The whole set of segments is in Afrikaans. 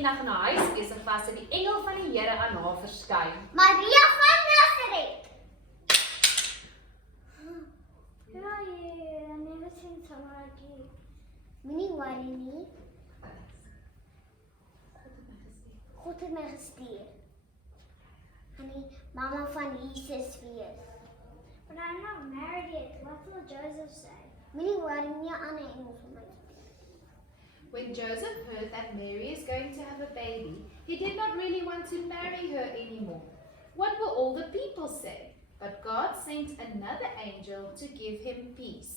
eendag na huis besig was, het die engel van die Here aan haar verskyn. Maria van Nazareth. Who are you? I've never seen someone like you. Moenie worry nie. God het my gestuur. En die mama van Jesus wees. But I'm not married yet. What will Joseph say? Moenie worry nie aan 'n engel vir my. When Joseph heard that Mary is going to have a baby, he did not really want to marry her anymore. What will all the people say? But God sent another angel to give him peace.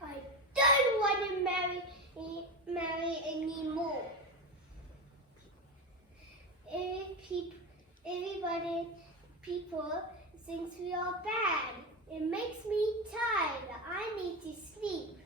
I don't want to marry anymore. People thinks we are bad. It makes me tired. I need to sleep.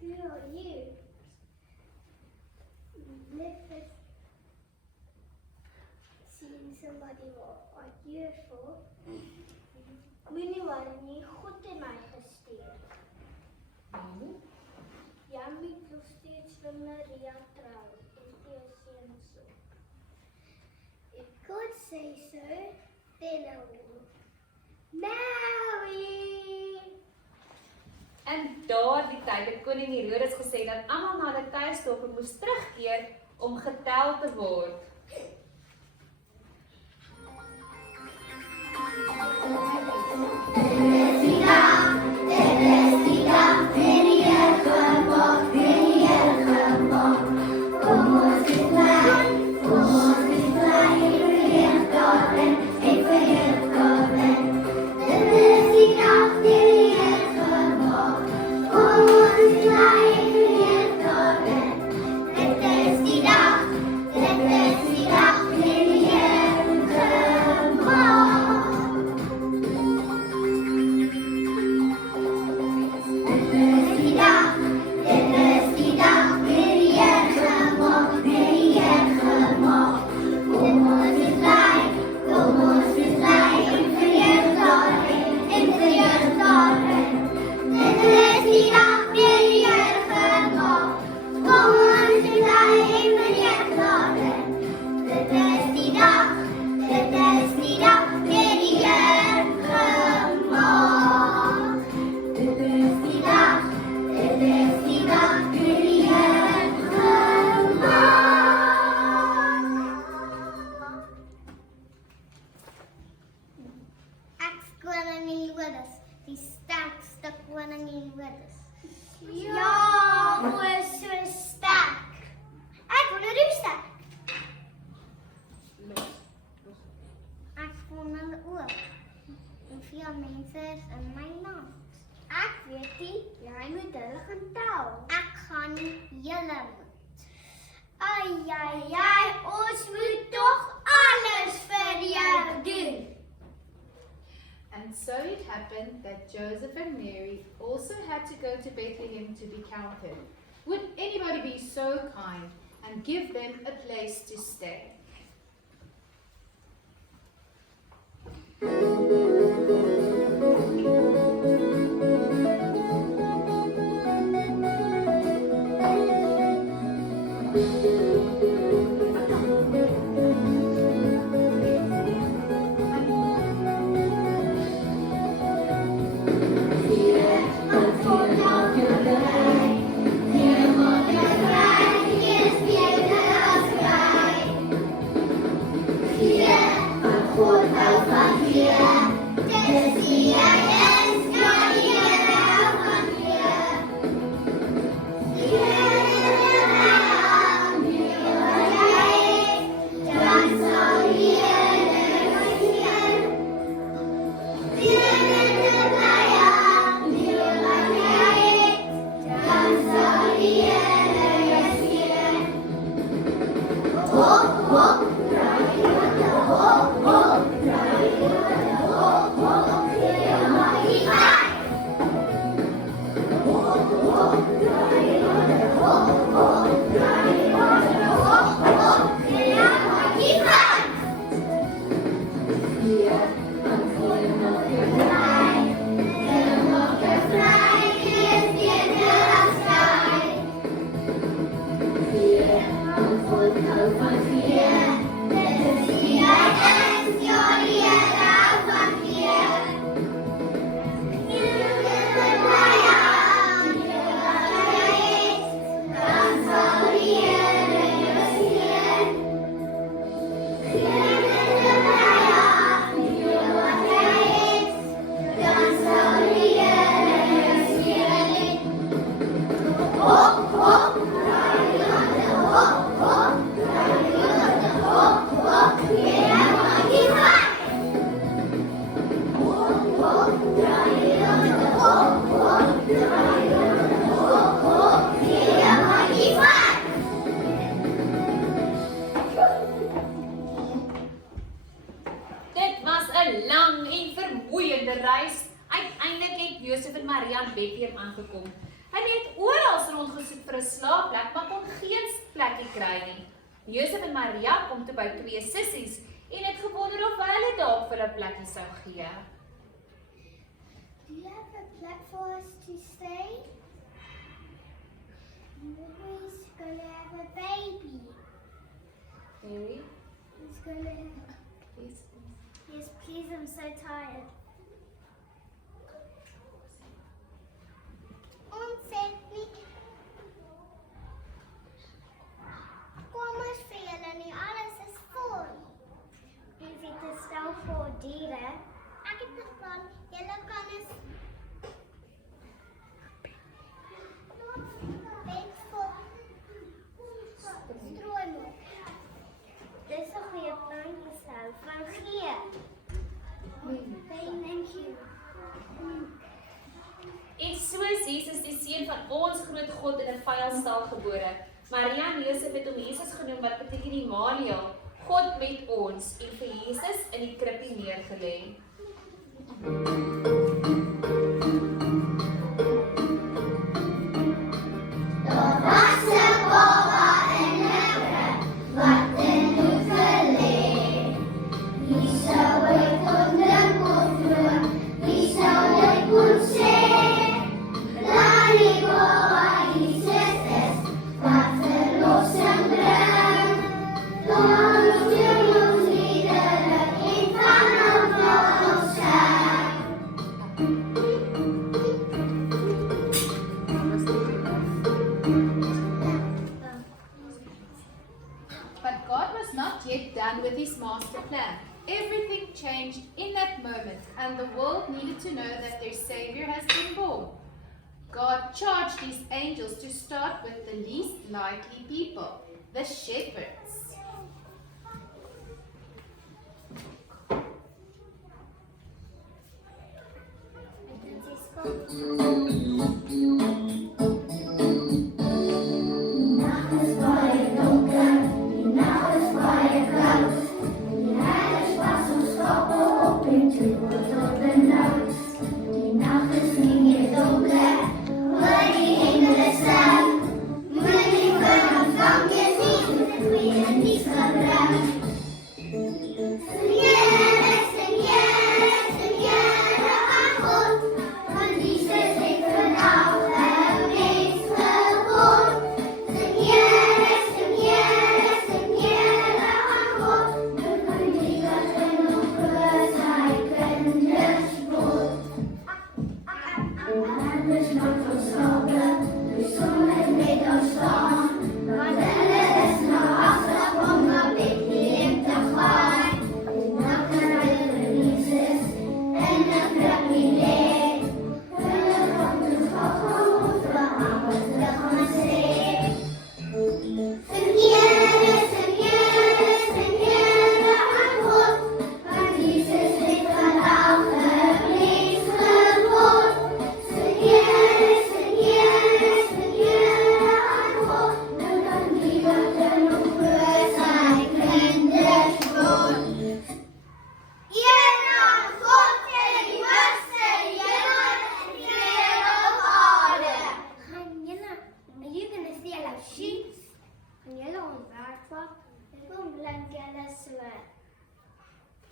Who are you? Never seen somebody like you before. Moenie worry nie, God het my gestuur. Jy moet nog steeds vir Maria trou en jou seun so. If God says so, then I will marry. En daardie tyd het koning Herodes gesê dat almal na hulle tuisdorpe moes terugkeer om getel te word. Ja, mooi so sterk. Ek wil 'n roestek. Ek wonder ook hoeveel mense is in my land. Ek weet nie, jy moet hulle gaan tel. Ek gaan julle moet. Ai, ons moet tog alles vir jou doen. And so it happened that Joseph and Mary also had to go to Bethlehem to be counted. Would anybody be so kind and give them a place to stay? Josef en Maria in Bethlehem aangekom. Hulle het oral rondgesoek vir 'n slaapplek, maar kon geen plekkie kry nie. Josef en Maria kom toe by twee sissies en het gewonder of hulle dalk vir 'n plekkie sou gee. Do you have a plek for us to stay? Mary's gonna have a baby. Mary, He's gonna please. Yes, please, I'm so tired. Ons het nie. Kom ons vir julle nie, alles is vol. Is it a stel voor dieren? Ek het 'n plan, julle kan eens bed vol strooi maak. Dis 'n goeie plan, Giselle. Van gee. Thank you. En so is Jesus die seun van ons groot God in 'n vyelstal gebore. Maria en Josef het hom Jesus genoem wat beteken Immanuel, God met ons, en vir Jesus in die krippie neergelê. But God was not yet done with his master plan. Everything changed in that moment, and the world needed to know that their Savior has been born. God God charged his angels to start with the least likely people, the shepherds.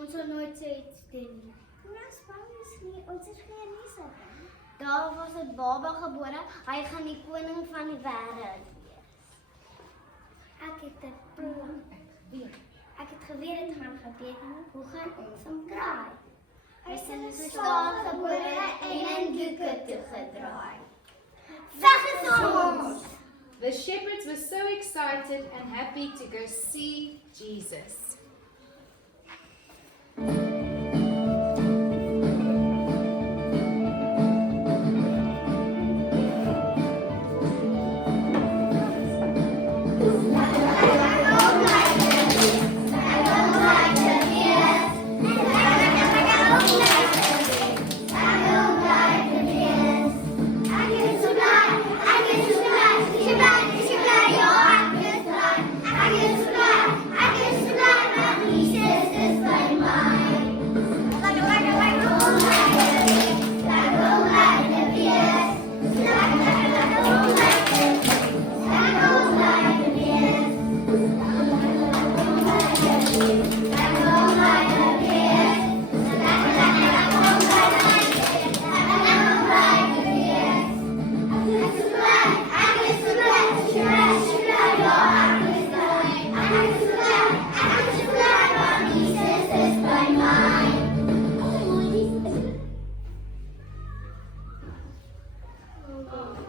Ons sal nooit so iets doen nie. Ons is geen mense. Daar was 'n baba gebore. Hy gaan die koning van die wêreld wees. Ek het 'n plan. Ek het geweet dit gaan gebeur. Hoe gaan ons hom kry? Hy is in 'n Staal gebore en in doeke toegedraai. Weg is ons! The shepherds were so excited and happy to go see Jesus.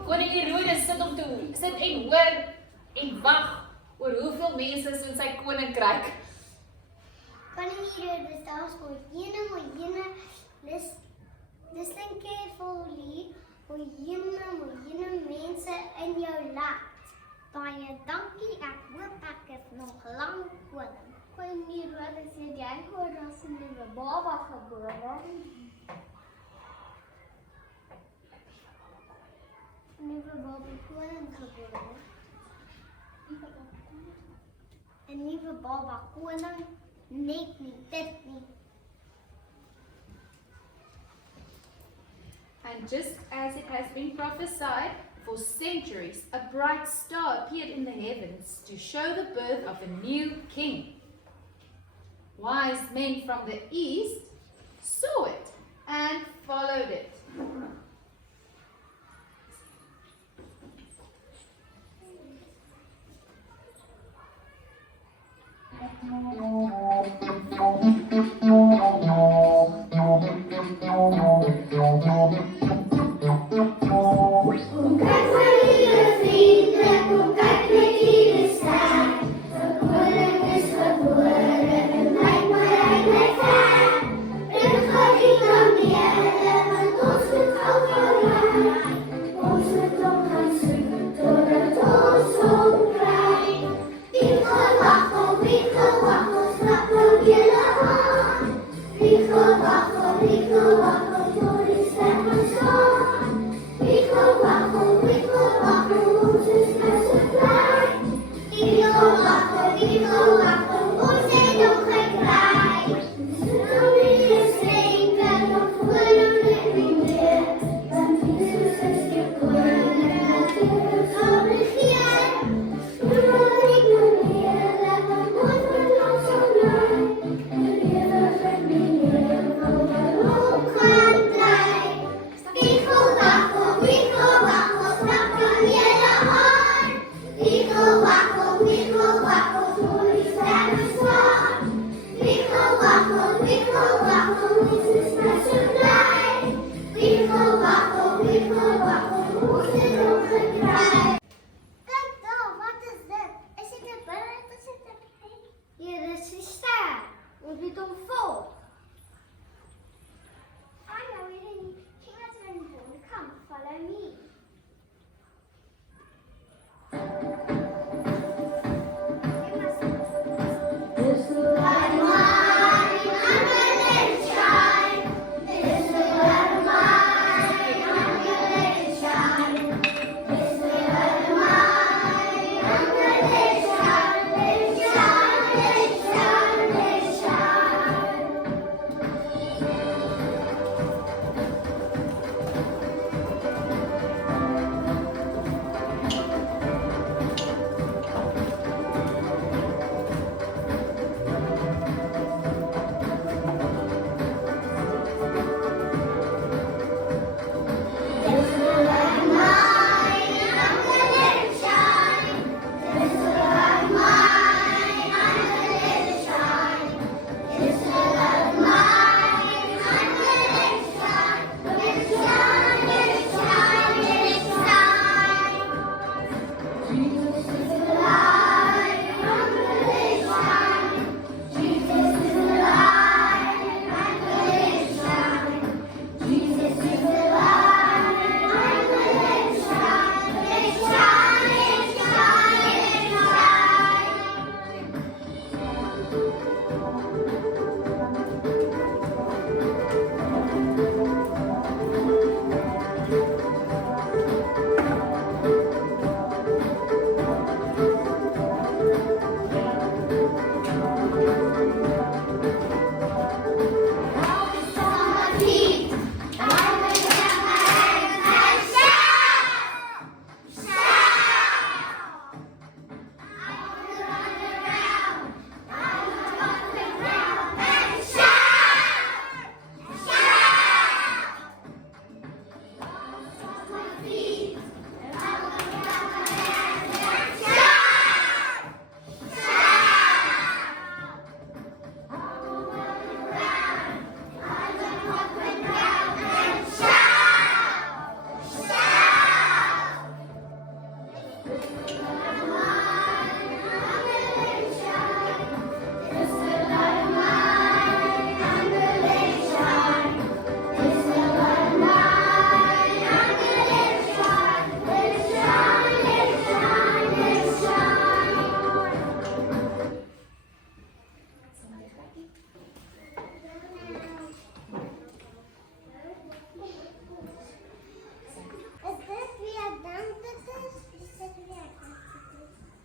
Koning Herodes sit en hoor en wag oor hoeveel mense is in sy koninkryk. Koning Herodes, daar's miljoene, listen carefully, miljoene mense in jou land. Baie dankie, ek hoop ek is nog lank koning. Koning Herodes, jy hoor daar's 'n nuwe baba gebore. Nuwe baba koning gebore. 'n Nuwe baba koning, net nie, dit nie. And just as it has been prophesied for centuries, a bright star appeared in the heavens to show the birth of a new king. Wise men from the east saw it and followed it. Ons moet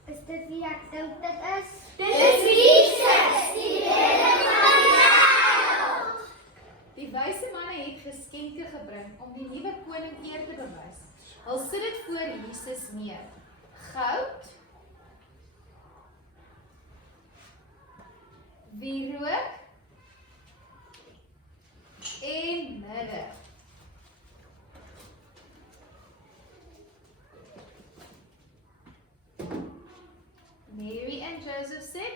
Is dit wie ek dink dit is? Dit is Jesus, die Here van die wêreld. Die wyse manne het geskenke gebring om die nuwe koning eer te bewys. Hulle sit dit voor Jesus neer. Goud, wierook en mirre. Mary and Joseph said,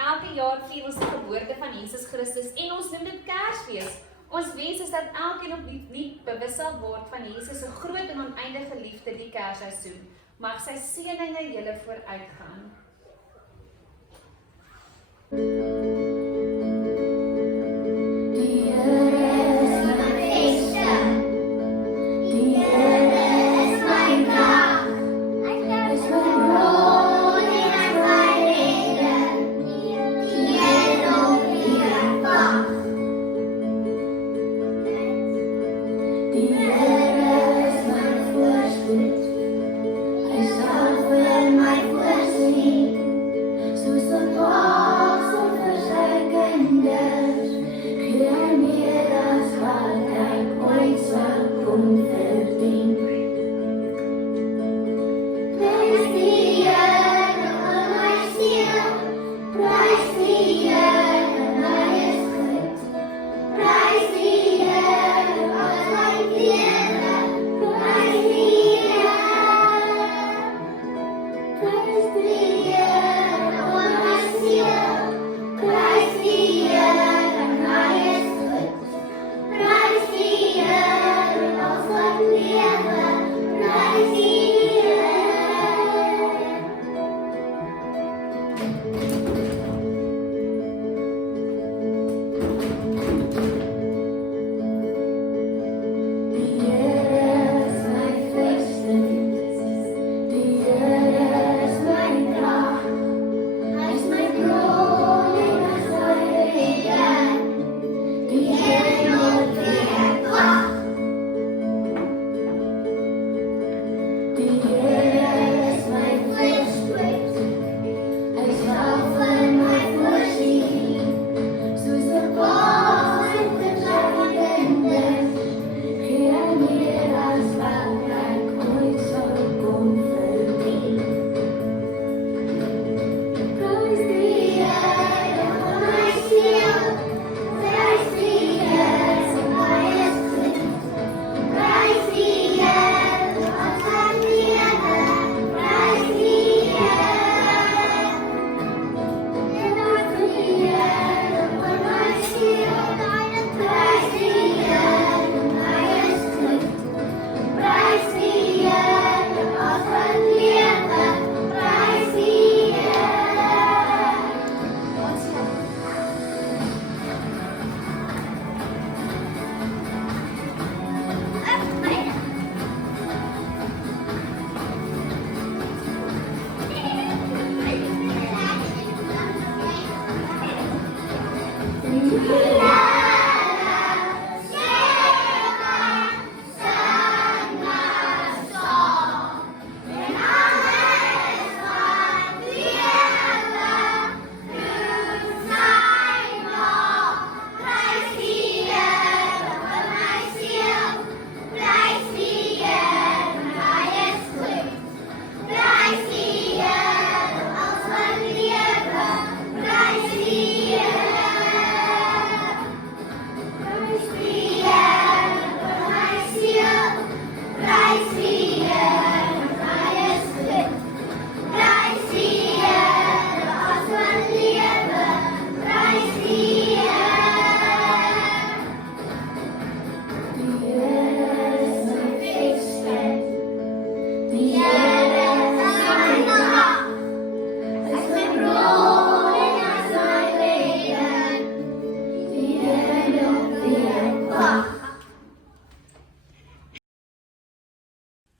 Elke jaar vier ons die geboorte van Jesus Christus en ons noem dit Kersfees. Ons wens is dat elkeen opnuut bewus sal word van Jesus se groot en oneindige liefde die Kersseisoen. Mag sy seëninge julle vooruitgaan. Prijs die Here,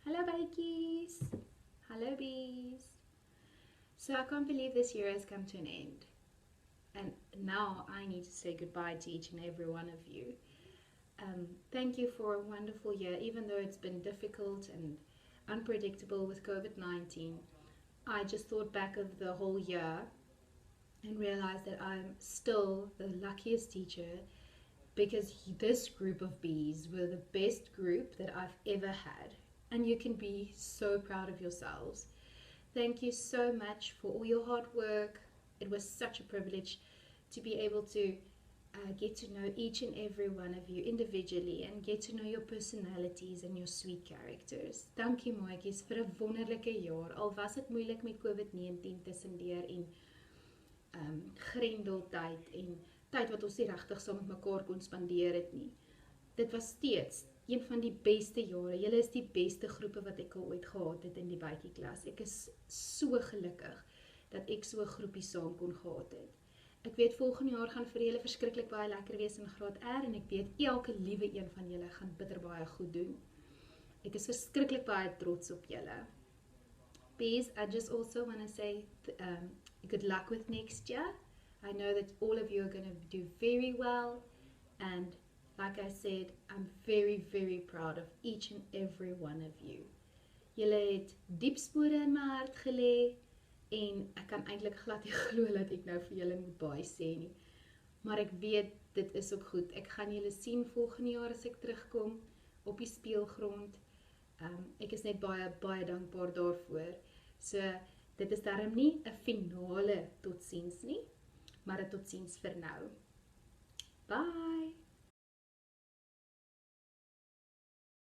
Hello, bikies. Hello, bees. So I can't believe this year has come to an end. And now I need to say goodbye to each and every one of you. Thank you for a wonderful year, even though it's been difficult and unpredictable with COVID-19. I just thought back of the whole year and realized that I'm still the luckiest teacher because this group of bees were the best group that I've ever had. And you can be so proud of yourselves. Thank you so much for all your hard work. It was such a privilege to be able to get to know each and every one of you individually and get to know your personalities and your sweet characters. Dankie maatjies vir 'n wonderlike jaar. Al was dit moeilik met COVID-19 tussendeur en grendeltyd en tyd wat ons nie regtig saam met mekaar kon spandeer het nie. Dit was steeds een van die beste jare. Julle is die beste groepe wat ek al ooit gehad het in die bytjieklas. Ek is so gelukkig dat ek so 'n groepie saam kon gehad het. Ek weet volgende jaar gaan vir julle verskriklik baie lekker wees in graad R en ek weet elke liewe een van julle gaan bitter baie goed doen. Ek is verskriklik baie trots op julle. Bees, I just also want to say good luck with next year. I know that all of you are going to do very well and like I said, I'm very, very proud of each and every one of you. Julle het diep spore in my hart gelê en ek kan eintlik glad nie glo dat ek nou vir julle moet baie sê nie. Maar ek weet dit is ook goed. Ek gaan julle sien volgende jaar as ek terugkom op die speelgrond. Ek is net baie, baie dankbaar daarvoor. So dit is darm nie 'n finale totsiens nie, maar 'n totsiens vir nou. Bye!